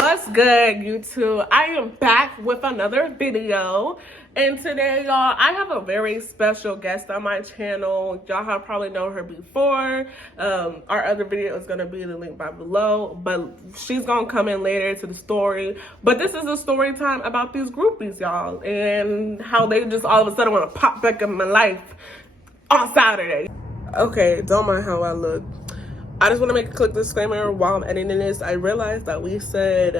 What's good, YouTube? I am back with another video, and today, y'all, I have a very special guest on my channel. Y'all have probably known her before. Our other video is gonna be in the link by below, but she's gonna come in later to the story. But this is a story time about these groupies, y'all, and how they just all of a sudden want to pop back in my life on Saturday. Okay, don't mind how I look. I just want to make a quick disclaimer while I'm editing this. I realized that we said,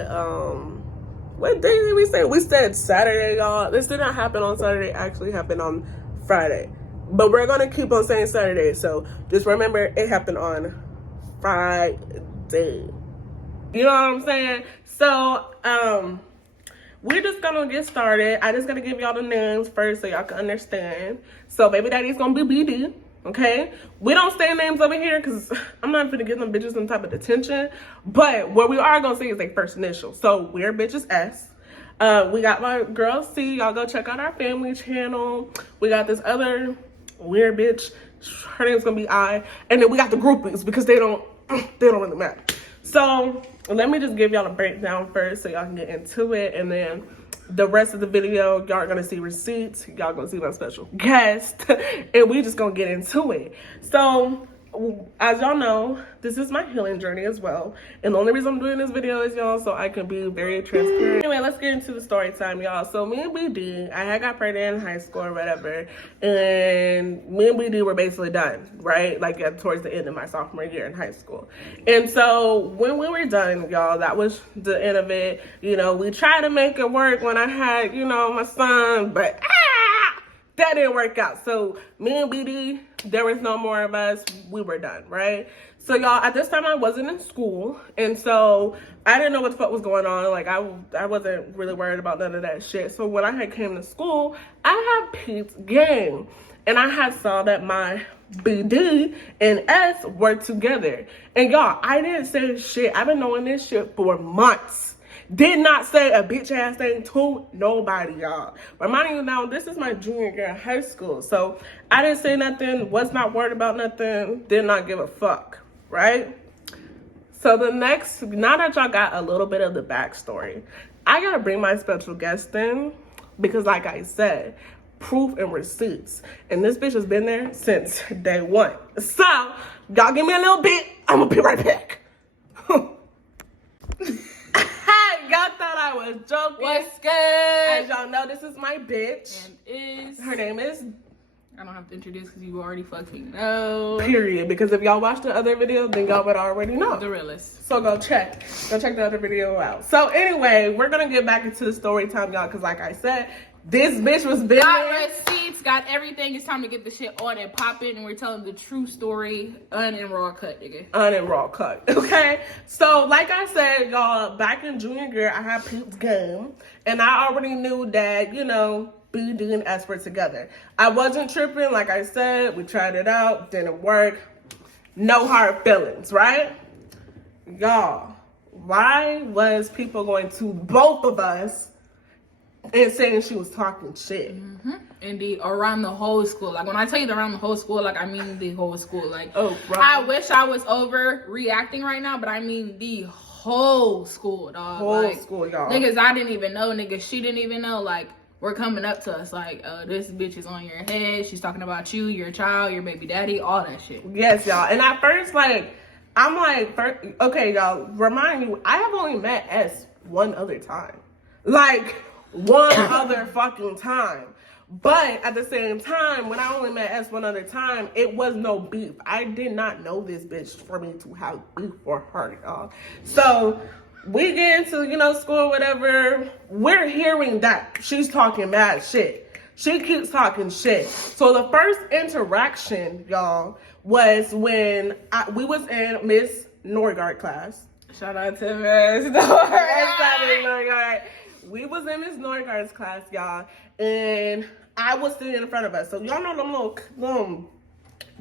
what day did we say? We said Saturday, y'all. This did not happen on Saturday. It actually happened on Friday. But we're going to keep on saying Saturday. So just remember, it happened on Friday. You know what I'm saying? So, we're just going to get started. I just got to give y'all the names first so y'all can understand. So, baby daddy's going to be BD. Okay, we don't say names over here because I'm not gonna give them bitches some type of attention. But what we are gonna say is their first initial. So weird bitch is S. We got my girl C. Y'all go check out our family channel. We got this other weird bitch. Her name's gonna be I. And then we got the groupies because they don't really matter. So let me just give y'all a breakdown first so y'all can get into it, and then the rest of the video, y'all are gonna see receipts. Y'all gonna see my special guest, and we just gonna get into it. So, as y'all know, this is my healing journey as well. And the only reason I'm doing this video is, y'all, so I can be very transparent. Anyway, let's get into the story time, y'all. So me and BD, I had got pregnant in high school or whatever, and me and BD were basically done, right? Like towards the end of my sophomore year in high school. And so when we were done, y'all, that was the end of it. You know, we tried to make it work when I had, you know, my son, but that didn't work out. So me and BD, there was no more of us. We were done, right? So y'all, at this time I wasn't in school, and so I didn't know what the fuck was going on. Like I wasn't really worried about none of that shit. So when I had came to school, I had peeped game, and I had saw that my BD and S were together. And y'all, I didn't say shit. I've been knowing this shit for months. Did not say a bitch ass thing to nobody, y'all. Reminding you now, this is my junior year in high school. So I didn't say nothing, was not worried about nothing, did not give a fuck, right? So now that y'all got a little bit of the backstory, I gotta bring my special guest in because like I said, proof and receipts. And this bitch has been there since day one. So y'all give me a little bit, I'm gonna be right back. Y'all thought I was joking. What's good? As y'all know, this is my bitch. And her name is... I don't have to introduce because you already fucking know. Period. Because if y'all watched the other video, then y'all would already know. The realest. So go check the other video out. So anyway, we're going to get back into the story time, y'all. Because like I said, this bitch was been got there. receipts, got everything. It's time to get the shit on and popping, and we're telling the true story, un and raw cut, nigga. Un and raw cut, okay? So, like I said, y'all, back in junior year, I had peeped game, and I already knew that, you know, BD and S were together. I wasn't tripping, like I said. We tried it out, didn't work. No hard feelings, right? Y'all, why was people going to both of us and saying she was talking shit? Indeed, around the whole school. Like when I tell you around the whole school, like I mean the whole school. Like, oh, right. I wish I was overreacting right now, but I mean the whole school, dog. Whole school, y'all. Niggas I didn't even know, niggas she didn't even know. Like, we're coming up to us like, this bitch is on your head. She's talking about you, your child, your baby daddy, all that shit. Yes, y'all. And at first, like, I'm like, okay, y'all, remind you, I have only met S one other time. Like, one other fucking time. But at the same time, when I only met S one other time, it was no beef. I did not know this bitch for me to have beef for her, y'all. So we get into, you know, school, whatever. We're hearing that she's talking mad shit. She keeps talking shit. So the first interaction, y'all, was when we was in Miss Norgard class. Shout out to Miss Norgard. We was in Miss Norgard's class, y'all, and I was sitting in front of us. So y'all know them little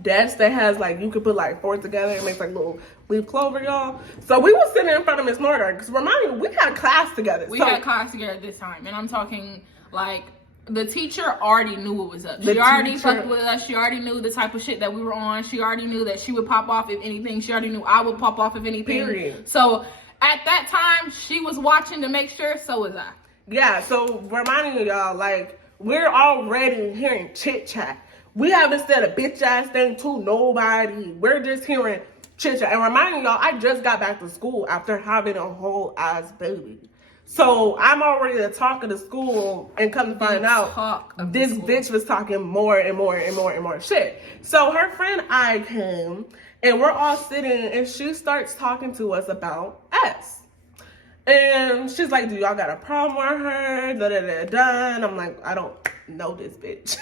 desks that has like, you could put like four together and make like little leaf clover, y'all. So we was sitting in front of Miss Norgard because remind me, we had class together. We had class together this time, and I'm talking like the teacher already knew what was up. She already fucked with us. She already knew the type of shit that we were on. She already knew that she would pop off if anything. She already knew I would pop off if anything. Period. So at that time, she was watching to make sure, so was I. Yeah, so reminding y'all, like, we're already hearing chit chat. We haven't said a bitch ass thing to nobody. We're just hearing chit chat. And reminding y'all, I just got back to school after having a whole ass baby. So I'm already the talk of the school, and come to find out, this bitch was talking more and more and more and more shit. So her friend I came, and we're all sitting, and she starts talking to us about S. And she's like, do y'all got a problem with her? Da da da da. And I'm like, I don't know this bitch.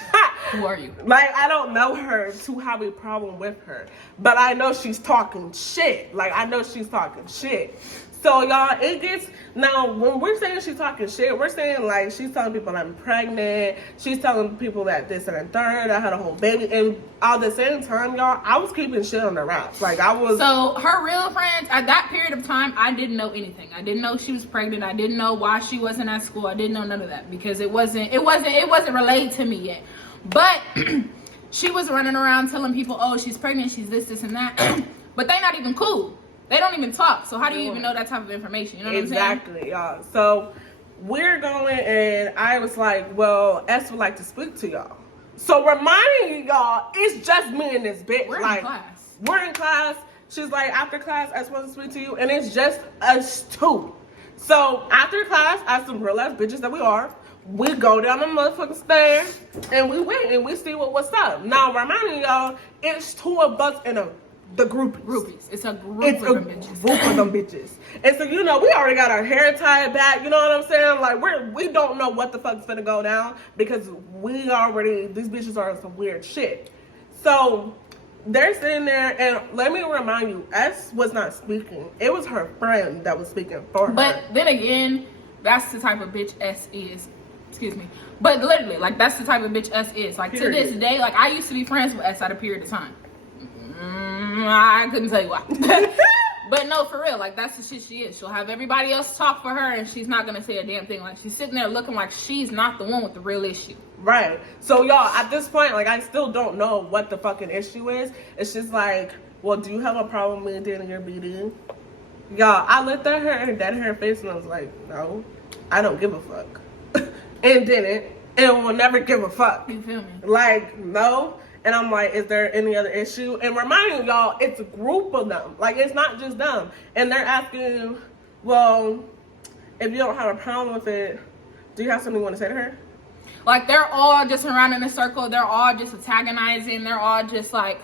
Who are you? Like, I don't know her to have a problem with her. But I know she's talking shit. Like, I know she's talking shit. So, y'all, it gets... Now, when we're saying she's talking shit, we're saying, like, she's telling people I'm pregnant. She's telling people that this and the third. I had a whole baby. And at the same time, y'all, I was keeping shit on the wraps. Like, I was... So, her real friends, at that period of time, I didn't know anything. I didn't know she was pregnant. I didn't know why she wasn't at school. I didn't know none of that. Because it wasn't relayed to me yet. But she was running around telling people, oh, she's pregnant. She's this, and that. But they not even cool. They don't even talk. So how do you even know that type of information? You know what I'm saying? Exactly, y'all. So we're going, and I was like, well, S would like to speak to y'all. So reminding y'all, it's just me and this bitch. We're like, in class. We're in class. She's like, after class, S wants to speak to you, and it's just us two. So after class, as some real ass bitches that we are, we go down the motherfucking stairs, and we wait, and we see what's up. Now, reminding y'all, it's two of us in the groupies. It's a group of them bitches. Group of them bitches. And so, you know, we already got our hair tied back. You know what I'm saying? Like, we don't know what the fuck's finna go down, because these bitches are on some weird shit. So they're sitting there, and let me remind you, S was not speaking. It was her friend that was speaking for her. But then again, that's the type of bitch S is. Excuse me. But literally, like, that's the type of bitch S is. Like, period. To this day, like, I used to be friends with S at a period of time. I couldn't tell you why. But no, for real, like, that's the shit she is. She'll have everybody else talk for her, and she's not gonna say a damn thing. Like, she's sitting there looking like she's not the one with the real issue. Right. So, y'all, at this point, like, I still don't know what the fucking issue is. It's just like, well, do you have a problem with dating your BD? Y'all, I looked at her and dead in her face, and I was like, no, I don't give a fuck. And didn't, and will never give a fuck. You feel me? Like, no. And I'm like, is there any other issue? And reminding y'all, it's a group of them. Like, it's not just them. And they're asking, well, if you don't have a problem with it, do you have something you want to say to her? Like, they're all just around in a circle. They're all just antagonizing. They're all just like,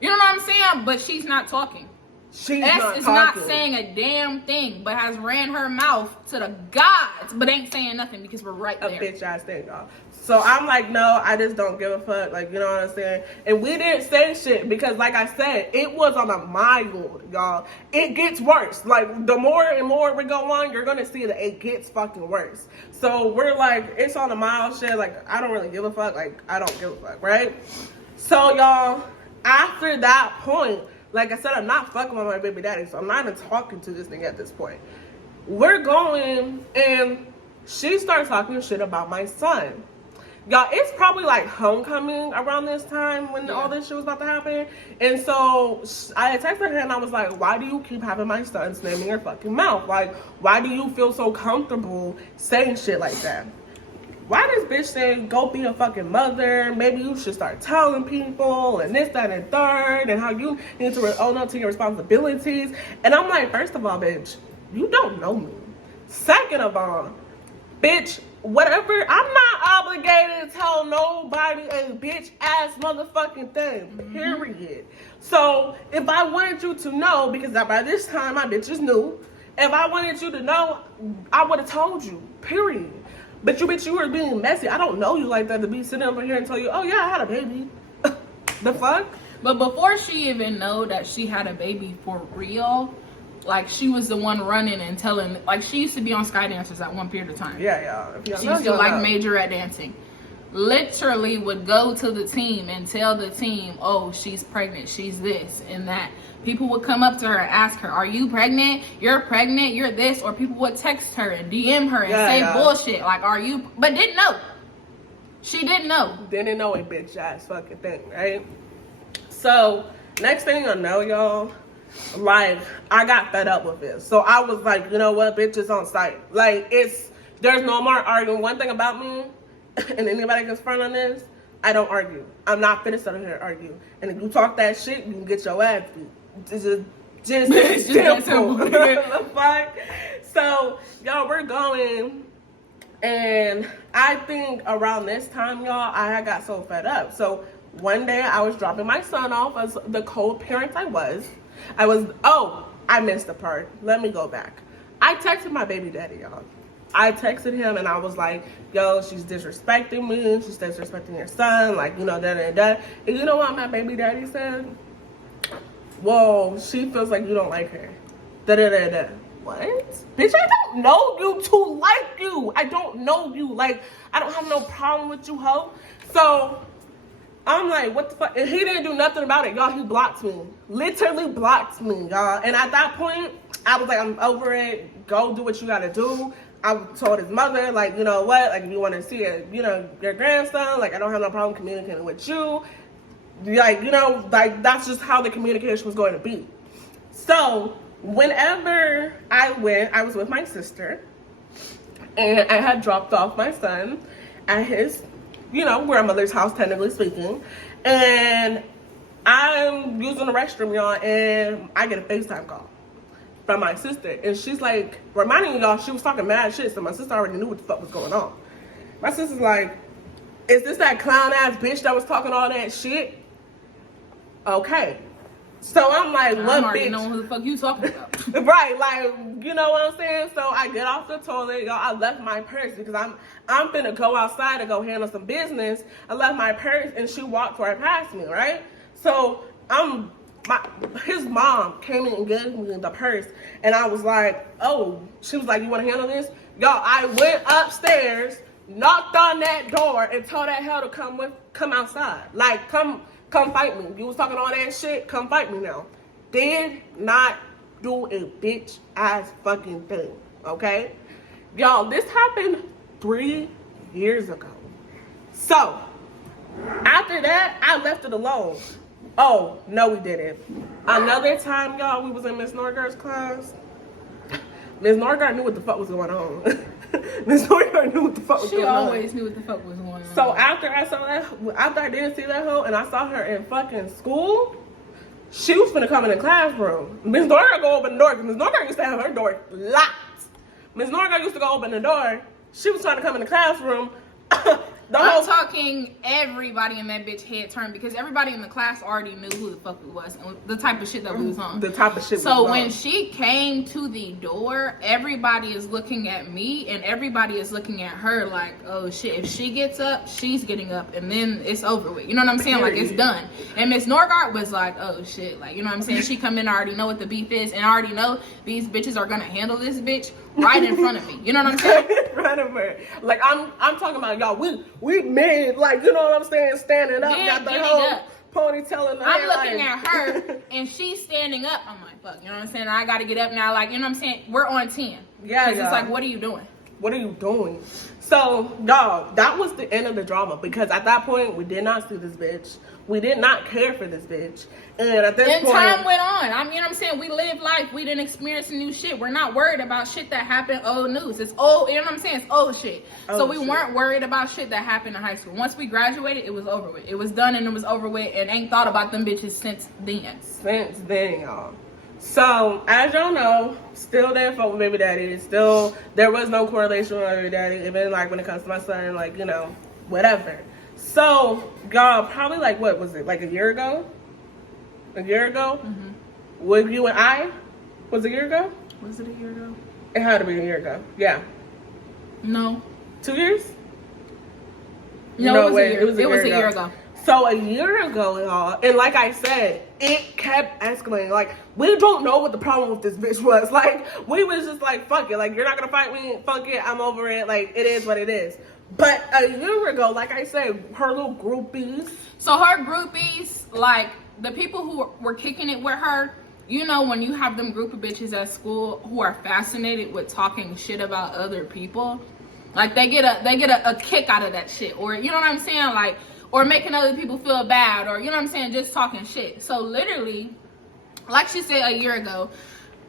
you know what I'm saying? But she's not talking. S is not saying a damn thing, but has ran her mouth to the gods, but ain't saying nothing because we're right there. A bitch ass thing, y'all. So I'm like, no, I just don't give a fuck. Like, you know what I'm saying? And we didn't say shit because, like I said, it was on a mild, y'all. It gets worse. Like, the more and more we go on, you're gonna see that it gets fucking worse. So we're like, it's on a mild shit. Like, I don't really give a fuck. Like, I don't give a fuck, right? So, y'all, after that point, like I said, I'm not fucking with my baby daddy, so I'm not even talking to this nigga at this point. We're going, and she starts talking shit about my son. Y'all, it's probably like homecoming around this time when all this shit was about to happen. And so I texted her, and I was like, why do you keep having my son's name in your fucking mouth? Like, why do you feel so comfortable saying shit like that? Why this bitch saying, go be a fucking mother, maybe you should start telling people, and this, that, and third, and how you need to own up to your responsibilities. And I'm like, first of all, bitch, you don't know me. Second of all, bitch, whatever, I'm not obligated to tell nobody a bitch ass motherfucking thing, period. So if I wanted you to know, because by this time my bitches knew, if I wanted you to know, I would have told you, period. But you bitch, you were being messy. I don't know you like that to be sitting over here and tell you, oh yeah, I had a baby. The fuck? But before she even know that she had a baby for real, like, she was the one running and telling, like, she used to be on Sky Dancers at one period of time. Yeah. She used to like major at dancing. Literally would go to the team and tell the team, oh, she's pregnant, she's this and that. People would come up to her and ask her, are you pregnant? You're pregnant, you're this. Or people would text her and DM her and say bullshit. Like, are you? But didn't know. She didn't know. Didn't know a bitch ass fucking thing, right? So, next thing I know, y'all, Like, I got fed up with it. So I was like, you know what, bitch, it's on site. Like, there's no more arguing. One thing about me, and anybody gets front on this, I don't argue. I'm not finna sit here and argue. And if you talk that shit, you can get your ass beat. Just simple. The fuck? So, y'all, we're going. And I think around this time, y'all, I got so fed up. So one day I was dropping my son off as the co-parent I missed the part. Let me go back. I texted my baby daddy, y'all. I texted him and I was like, yo, she's disrespecting me. She's disrespecting your son. Like, you know, da-da-da. And you know what my baby daddy said? Whoa, she feels like you don't like her. Da-da-da-da. What? Bitch, I don't know you to like you. I don't know you. Like, I don't have no problem with you, ho. So, I'm like, what the fuck? And he didn't do nothing about it, y'all. He blocked me. Literally blocked me, y'all. And at that point, I was like, I'm over it. Go do what you gotta do. I told his mother, like, you know what? Like, if you want to see it, you know, your grandson, like, I don't have no problem communicating with you. Like, you know, like, that's just how the communication was going to be. So, whenever I was with my sister, and I had dropped off my son at his, you know, grandmother's house, technically speaking, and I'm using the restroom, y'all, and I get a FaceTime call from my sister, and she's like, reminding y'all, she was talking mad shit, so my sister already knew what the fuck was going on. My sister's like, is this that clown ass bitch that was talking all that shit? Okay. So I'm like, what bitch? I already know who the fuck you talking about. Right, like, you know what I'm saying? So I get off the toilet, y'all. I left my purse because I'm finna go outside to go handle some business. I left my purse and she walked right past me, right? So his mom came in and gave me the purse, and I was like, oh, she was like, you want to handle this? Y'all, I went upstairs, knocked on that door, and told that hell to come outside. Like, come fight me. You was talking all that shit, come fight me now. Did not do a bitch ass fucking thing, okay? Y'all, this happened 3 years ago. So, after that, I left it alone. Oh, no, we didn't. Another time, y'all, we was in Miss Norgard's class. Miss Norgard knew what the fuck was going on. Miss Norgard knew what the fuck was going on. She always knew what the fuck was going on. So after I didn't see that hoe and I saw her in fucking school, she was finna come in the classroom. Miss Norgard go open the door, because Miss Norgard used to have her door locked. Miss Norgard used to go open the door. She was trying to come in the classroom. I'm talking everybody in that bitch head turned, because everybody in the class already knew who the fuck it was and the type of shit that we was on. The type of shit. So when she came to the door, everybody is looking at me and everybody is looking at her like, oh shit, if she gets up, she's getting up, and then it's over with. You know what I'm saying? Like, it's done. And Miss Norgard was like, oh shit, like, you know what I'm saying? She come in, I already know what the beef is, and I already know these bitches are gonna handle this bitch right in front of me. You know what I'm saying? In front of her. Like, I'm talking about, y'all, we made, like, you know what I'm saying, standing up, got the whole ponytail in the I'm looking at her and she's standing up. I'm like, fuck, you know what I'm saying? I gotta get up now, like, you know what I'm saying? We're on 10. Yeah, it's like, what are you doing? What are you doing? So, y'all, that was the end of the drama, because at that point, we did not see this bitch. We did not care for this bitch. And at this point, time went on. I mean, you know what I'm saying? We lived life. We didn't experience new shit. We're not worried about shit that happened old news. It's old, you know what I'm saying? It's old shit. So we weren't worried about shit that happened in high school. Once we graduated, it was over with. It was done and it was over with, and ain't thought about them bitches since then. Since then, y'all. So, as y'all know, still didn't fuck with baby daddy. Still, there was no correlation with my baby daddy, even like when it comes to my son, like, you know, whatever. So, y'all, probably like, what was it, like a year ago? A year ago? Mm-hmm. With you and I? Was it a year ago? Was it a year ago? It had to be a year ago. Yeah. No. 2 years? No, it was a year ago. So a year ago, y'all, and like I said, it kept escalating. Like, we don't know what the problem with this bitch was. Like, we was just like, fuck it. Like, you're not gonna fight me. Fuck it. I'm over it. Like, it is what it is. But a year ago, like I said, her little groupies. So her groupies, like, the people who were kicking it with her, you know, when you have them group of bitches at school who are fascinated with talking shit about other people, like, they get a kick out of that shit. Or, you know what I'm saying? Like, or making other people feel bad, or, you know what I'm saying, just talking shit. So literally, like she said a year ago,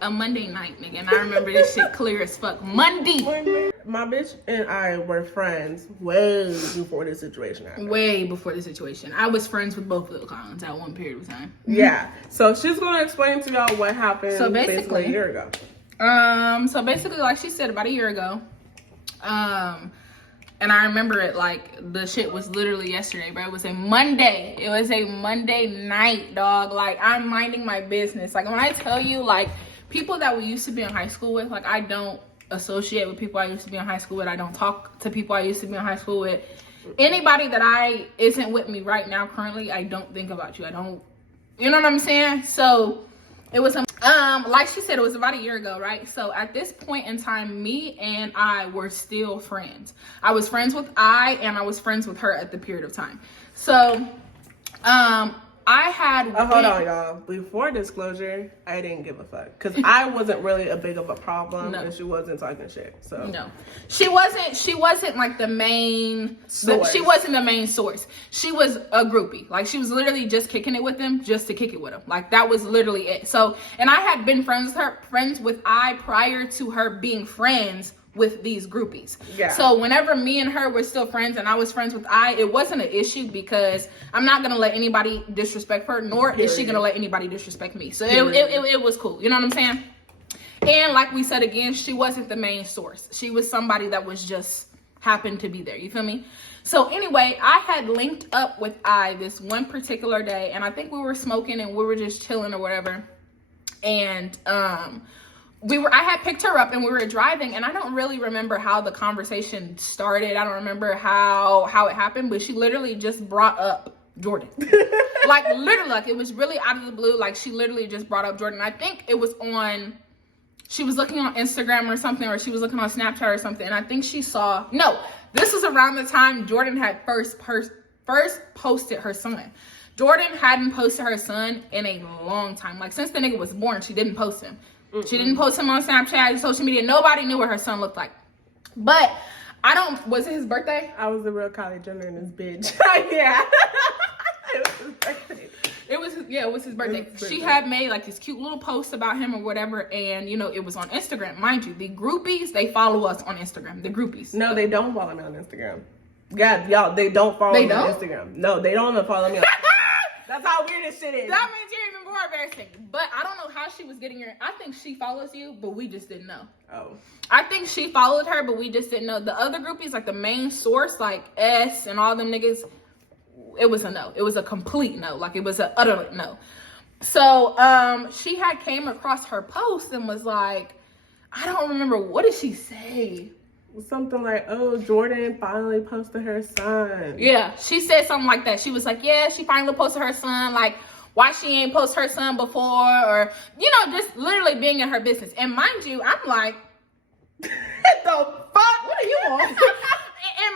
a Monday night, nigga, and I remember this shit clear as fuck. Monday. My bitch and I were friends way before this situation happened. Way before the situation. I was friends with both of the Collins at one period of time. Yeah. So she's gonna explain to y'all what happened So basically a year ago. So basically, like she said, about a year ago. And I remember it like the shit was literally yesterday, bro. It was a Monday. It was a Monday night, dog. Like, I'm minding my business. Like, when I tell you, like, people that we used to be in high school with, like, I don't associate with people I used to be in high school with. I don't talk to people I used to be in high school with. Anybody that isn't with me right now currently, I don't think about you. I don't, you know what I'm saying? So it was like she said, it was about a year ago, right? So at this point in time, me and I were still friends. I was friends with and I was friends with her at the period of time. So I had hold on, y'all. Before disclosure, I didn't give a fuck because I wasn't really a big of a problem, and she wasn't talking shit. So no, she wasn't like the main source. She wasn't the main source. She was a groupie. Like, she was literally just kicking it with them just to kick it with them. Like, that was literally it. So, and I had been friends with I prior to her being friends with these groupies. Yeah. So whenever me and her were still friends and I was friends with it wasn't an issue because I'm not gonna let anybody disrespect her, nor is she gonna let anybody disrespect me. So it was cool. You know what I'm saying? And like we said again, she wasn't the main source. She was somebody that was just happened to be there. You feel me? So anyway, I had linked up with this one particular day, and I think we were smoking and we were just chilling or whatever. And I had picked her up and we were driving, and I don't really remember how the conversation started. I don't remember how it happened, but she literally just brought up Jordan. Like, literally, like, it was really out of the blue. Like, she literally just brought up Jordan. I think it was she was looking on Instagram or something, or she was looking on Snapchat or something, and I think she saw, no, this was around the time Jordan had first posted her son. Jordan hadn't posted her son in a long time. Like, since the nigga was born, she didn't post him. She didn't post him on Snapchat, social media. Nobody knew what her son looked like. But was it his birthday? I was the real Kylie Jenner in this bitch. Yeah. It was his birthday. It was his birthday. She had made like this cute little post about him or whatever, and you know, it was on Instagram. Mind you, the groupies, they follow us on Instagram. The groupies. No, they don't follow me on Instagram. God, y'all, they don't follow me on Instagram. No, they don't even follow me on Instagram. That's how weird this shit is. That means you're even more embarrassing. But I don't know how she was getting I think she follows you, but we just didn't know. Oh. I think she followed her, but we just didn't know. The other groupies, like the main source, like S and all them niggas, it was a no. It was a complete no. Like, it was an utter no. So she had came across her post and was like, I don't remember, what did she say? Something like, oh, Jordan finally posted her son. Yeah, she said something like that. She was like, yeah, she finally posted her son. Like, why she ain't post her son before? Or, you know, just literally being in her business. And mind you, I'm like, what the fuck? What do you want? In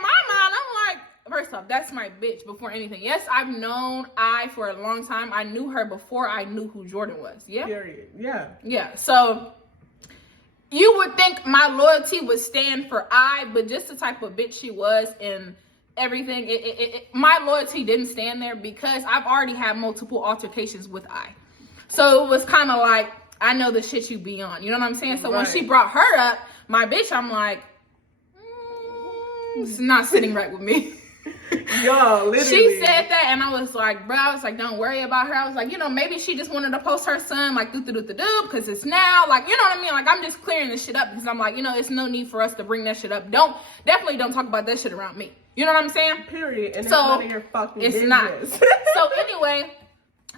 my mind, I'm like, first off, that's my bitch before anything. Yes, I've known for a long time. I knew her before I knew who Jordan was. Yeah? Period. Yeah. Yeah, so you would think my loyalty would stand for but just the type of bitch she was and everything, my loyalty didn't stand there because I've already had multiple altercations with So it was kind of like, I know the shit you be on. You know what I'm saying? So when she brought her up, my bitch, I'm like, it's not sitting right with me. Yo, literally. She said that, and I was like, bro, I was like, don't worry about her. I was like, you know, maybe she just wanted to post her son, like, because it's now, like, you know what I mean? Like, I'm just clearing this shit up because I'm like, you know, it's no need for us to bring that shit up. Definitely don't talk about that shit around me. You know what I'm saying? Period. And so, it's none of your fucking business. Not. So anyway,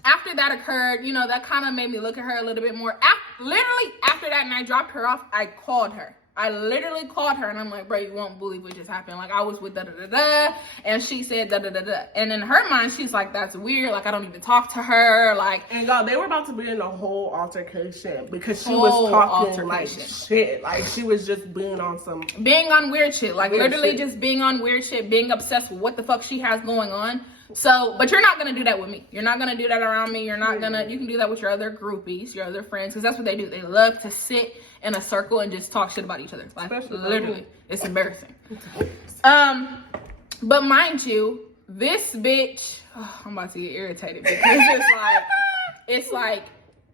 after that occurred, you know, that kind of made me look at her a little bit more. Literally after that, and I dropped her off, I called her. I literally called her and I'm like, bro, you won't believe what just happened. Like, I was with da-da-da-da, and she said da-da-da-da. And in her mind, she's like, that's weird. Like, I don't even talk to her. Like, and God, they were about to be in a whole altercation because she was talking like shit. Like, she was just being on weird shit. Like, literally just being on weird shit, being obsessed with what the fuck she has going on. So, but you're not going to do that with me. You're not going to do that around me. You're not going to, you can do that with your other groupies, your other friends, because that's what they do. They love to sit in a circle and just talk shit about each other. Like, literally, it's embarrassing. But mind you, this bitch, I'm about to get irritated because it's like,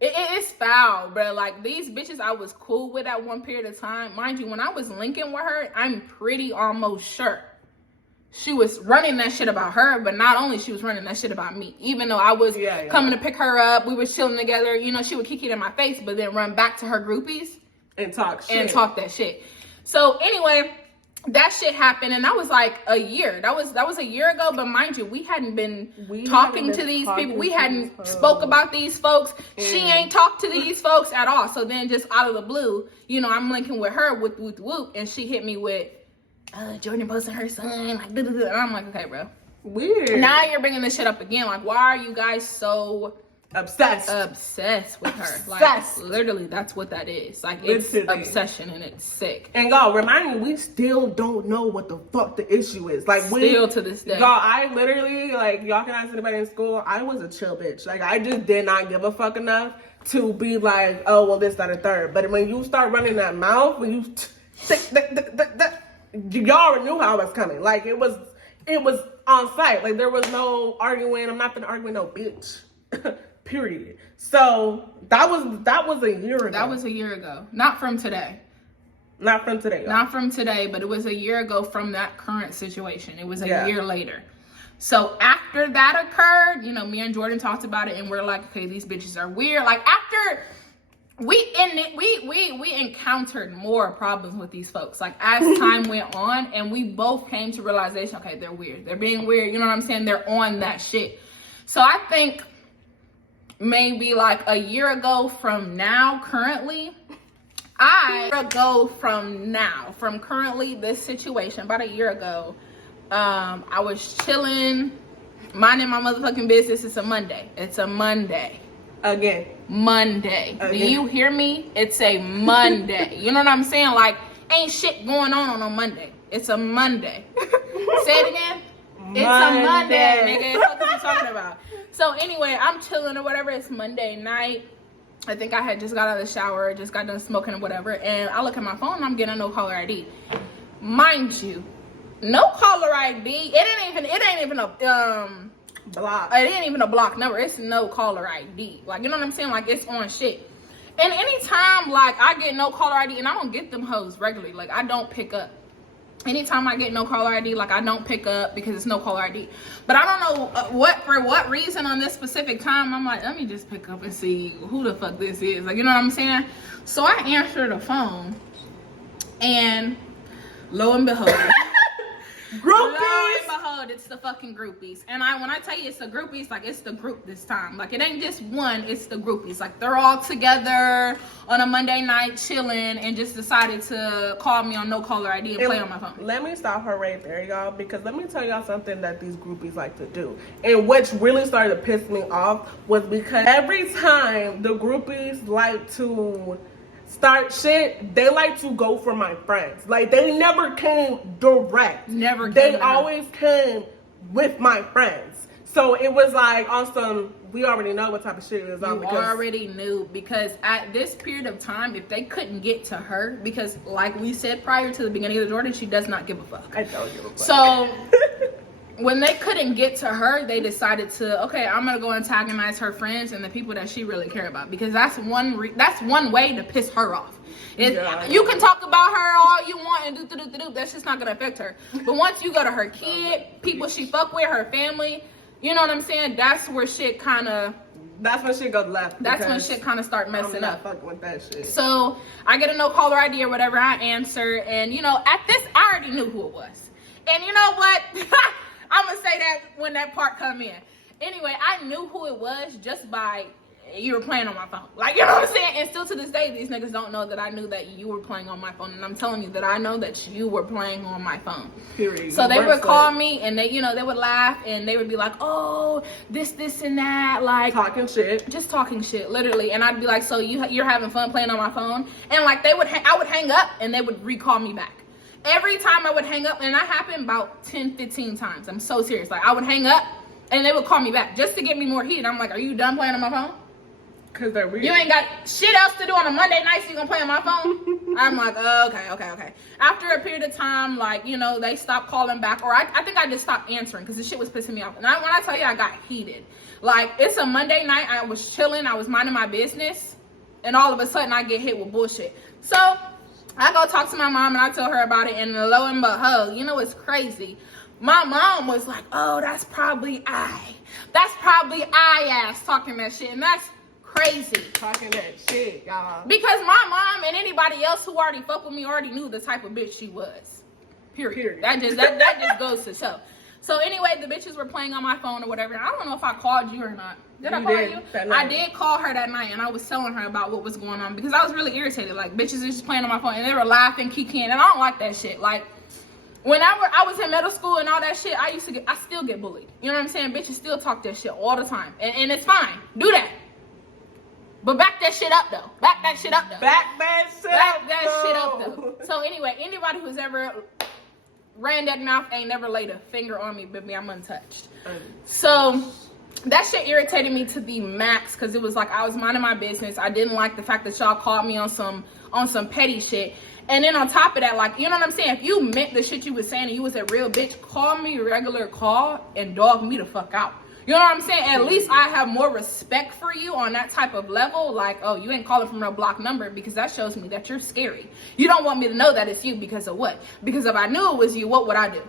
It's foul, bro. Like, these bitches I was cool with at one period of time. Mind you, when I was linking with her, I'm pretty almost sure she was running that shit about her, but not only she was running that shit about me. Even though I was coming to pick her up, we were chilling together. You know, she would kick it in my face, but then run back to her groupies and talk shit. And talk that shit. So anyway, that shit happened, and that was like a year. That was a year ago, but mind you, we hadn't been talking to these people. We hadn't spoke about these folks. She ain't talked to these folks at all. So then just out of the blue, you know, I'm linking with her with whoop, and she hit me with, Jordan posting her son, like, and I'm like, okay, bro. Weird. Now you're bringing this shit up again. Like, why are you guys so obsessed with her? Like, literally, that's what that is. Like, it's literally obsession, and it's sick. And y'all, remind me, we still don't know what the fuck the issue is. Like, still to this day, y'all, I literally, like, y'all can ask anybody in school, I was a chill bitch. Like, I just did not give a fuck enough to be like, oh, well, this, that, and third. But when you start running that mouth, when you y'all already knew how it was coming. Like, it was on site. Like, there was no arguing. I'm not gonna argue with no bitch. Period. So that was a year ago. That was a year ago. Not from today. Not from today. Y'all. Not from today, but it was a year ago from that current situation. It was a year later. So after that occurred, you know, me and Jordan talked about it, and we're like, okay, these bitches are weird. Like, after we encountered more problems with these folks, like, as time went on, and we both came to realization, okay, they're weird. They're being weird. You know what I'm saying? They're on that shit. So I think maybe like a year ago from now, currently, from currently this situation, about a year ago, I was chilling, minding my motherfucking business. It's a Monday. Again. Monday. Do you hear me? It's a Monday. You know what I'm saying? Like, ain't shit going on a Monday. It's a Monday. Say it again. It's a Monday, nigga. What are you talking about? So anyway, I'm chilling or whatever. It's Monday night. I think I had just got out of the shower, just got done smoking or whatever. And I look at my phone and I'm getting a no caller ID. Mind you, no caller ID. It ain't even a block. It ain't even a block number. It's no caller ID. Like, you know what I'm saying? Like, it's on shit. And anytime, like, I get no caller ID, and I don't get them hoes regularly. Like, I don't pick up. Anytime I get no caller ID, like, I don't pick up because it's no caller ID. But I don't know for what reason on this specific time. I'm like, let me just pick up and see who the fuck this is. Like, you know what I'm saying? So I answer the phone, and lo and behold, groupies. Lo and behold, it's the fucking groupies. And when I tell you it's the groupies, like, it's the group this time. Like, it ain't just one, it's the groupies. Like, they're all together on a Monday night chilling and just decided to call me on no caller ID and play on my phone. Let me stop her right there, y'all, because let me tell y'all something that these groupies like to do. And what really started to piss me off was because every time the groupies like to start shit, they like to go for my friends. Like, they never came direct. They always came with my friends. So it was like, awesome, we already know what type of shit it is. You already knew, because at this period of time, if they couldn't get to her, because like we said prior to the beginning of the Jordan, she does not give a fuck. I don't give a fuck. So when they couldn't get to her, they decided to, okay, I'm gonna go antagonize her friends and the people that she really care about, because that's one way to piss her off. You can talk about her all you want and do. That's just not gonna affect her. But once you go to her kid, people she fuck with, her family, you know what I'm saying? That's where shit kind of. That's when shit goes left. That's when shit kind of start messing up. Fucking with that shit. So I get a no caller ID or whatever. I answer, and you know, at this, I already knew who it was. And you know what? I'm gonna say that when that part come in. Anyway, I knew who it was just by you were playing on my phone. Like, you know what I'm saying? And still to this day, these niggas don't know that I knew that you were playing on my phone. And I'm telling you that I know that you were playing on my phone. Period. So they would call me and they, you know, they would laugh and they would be like, oh, this and that. Like, talking shit. Just talking shit, literally. And I'd be like, so you're having fun playing on my phone? And like, I would hang up and they would recall me back. Every time I would hang up, and that happened about 10, 15 times. I'm so serious. Like, I would hang up and they would call me back just to get me more heat. I'm like, are you done playing on my phone? Cause they're weird. You ain't got shit else to do on a Monday night, so you gonna play on my phone? I'm like, oh, okay. After a period of time, like, you know, they stopped calling back, or I think I just stopped answering because the shit was pissing me off. And when I tell you I got heated, like, it's a Monday night, I was chilling, I was minding my business, and all of a sudden I get hit with bullshit. So I go talk to my mom and I tell her about it, and lo and behold, you know, it's crazy. My mom was like, oh, that's probably I ass talking that shit, and that's crazy. Talking that shit, y'all. Because my mom and anybody else who already fucked with me already knew the type of bitch she was. Period. That just goes to show. So anyway, the bitches were playing on my phone or whatever. I don't know if I called you or not. Did I call you? I did call her that night, and I was telling her about what was going on because I was really irritated. Like, bitches is just playing on my phone, and they were laughing, kikiing, and I don't like that shit. Like, whenever I was in middle school and all that shit, I still get bullied. You know what I'm saying? Bitches still talk that shit all the time, and it's fine. Do that. But back that shit up though. Back that shit up though. So anyway, anybody who's ever ran that mouth ain't never laid a finger on me, baby. I'm untouched. So that shit irritated me to the max because it was like I was minding my business. I didn't like the fact that y'all called me on some petty shit. And then on top of that, like, you know what I'm saying? If you meant the shit you was saying and you was a real bitch, call me regular call and dog me the fuck out. You know what I'm saying? At least I have more respect for you on that type of level. Like, oh, you ain't calling from no block number, because that shows me that you're scary. You don't want me to know that it's you because of what? Because if I knew it was you, what would I do?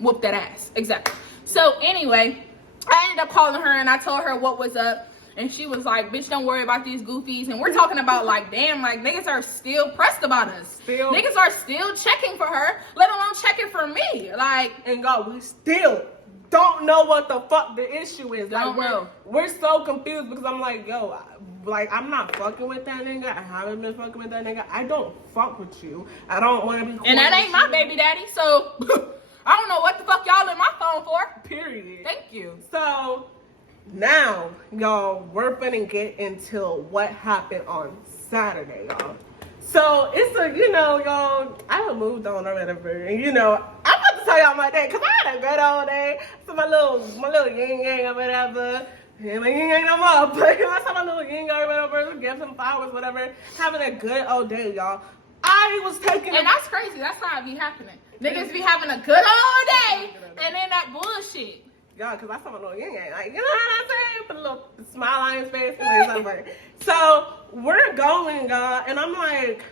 Whoop that ass. Exactly. So anyway, I ended up calling her and I told her what was up. And she was like, bitch, don't worry about these goofies. And we're talking about, like, damn, like, niggas are still pressed about us. Niggas are still checking for her, let alone checking for me. Like, and God, we still don't know what the fuck the issue is. Don't know. We're so confused because I'm like, yo, like, I'm not fucking with that nigga. I haven't been fucking with that nigga. I don't fuck with you. I don't want to be. And that ain't my baby daddy, so I don't know what the fuck y'all in my phone for. Period. Thank you. So now, y'all, we're finna get into what happened on Saturday, y'all. So it's a, you know, y'all, I have moved on or whatever, and you know, I'm about to tell y'all my day, cause I had a good old day. So my little yin yang or whatever, and my yin yang no more, but I saw my little yin yang or whatever, give some flowers, whatever, having a good old day, y'all. I was taking, and that's crazy. That's how it be happening. Niggas be having a good old day, and then that bullshit. Y'all, cause I saw my little yin yang, like, you know what I'm saying? Put a little smile on his face and something. So we're going, y'all, and I'm like,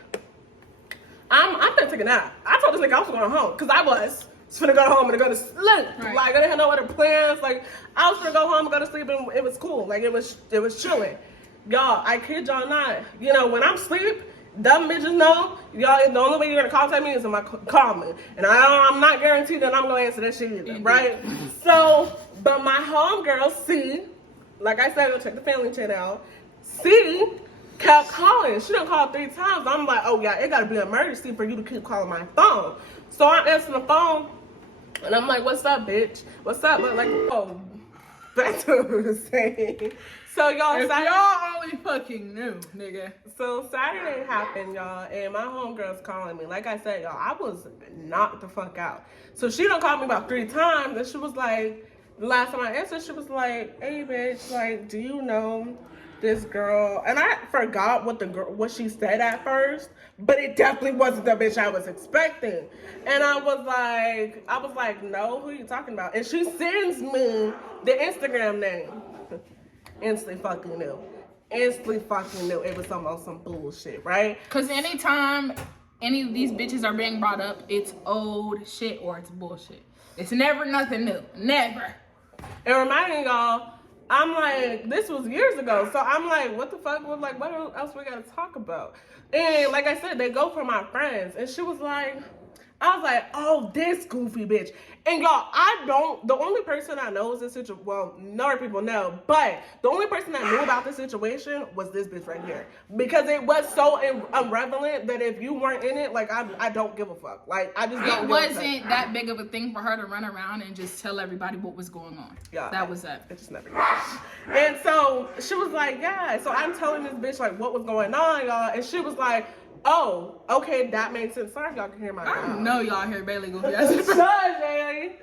I'm gonna take a nap. I told this nigga I was going home, cause I was gonna go home and go to sleep. Right. Like, I didn't have no other plans. Like, I was gonna go home and go to sleep, and it was cool. Like, it was chilling. Y'all, I kid y'all not. You know, when I'm asleep, dumb bitches know, y'all, the only way you're gonna contact me is in my call me. And I'm not guaranteed that I'm gonna answer that shit either, right? So, but my homegirl, C, like I said, go check the family chat out. C kept calling. She done called 3 times. I'm like, oh yeah, it gotta be an emergency for you to keep calling my phone. So I answer the phone, and I'm like, what's up, bitch? What's up? Like, oh, that's what I was saying. So y'all, if y'all only fucking knew, nigga. So Saturday happened, y'all, and my homegirl's calling me. Like I said, y'all, I was knocked the fuck out. So she done called me about 3 times, and she was like, the last time I answered, she was like, hey, bitch, like, do you know this girl? And I forgot what she said at first, but it definitely wasn't the bitch I was expecting. And I was like, no, who are you talking about? And she sends me the Instagram name. Instantly fucking knew it was some bullshit, right? Because anytime any of these bitches are being brought up, it's old shit or it's bullshit. It's never nothing new. Never. And reminding y'all, I'm like, this was years ago, so I'm like, what the fuck? Like, what else we gotta talk about? And like I said, they go for my friends, and she was like, I was like, oh, this goofy bitch. And y'all, the only person I know is this situation, well, no other people know, but the only person that knew about this situation was this bitch right here. Because it was so irrelevant that if you weren't in it, like, I don't give a fuck. Like, I just don't It wasn't that big of a thing for her to run around and just tell everybody what was going on. Yeah. That was that. It just never happened. And so, she was like, yeah. So I'm telling this bitch, like, what was going on, y'all. And she was like, oh, okay, that makes sense. Sorry if y'all can hear my dog. I know y'all hear Bailey goofy. Sorry, Bailey.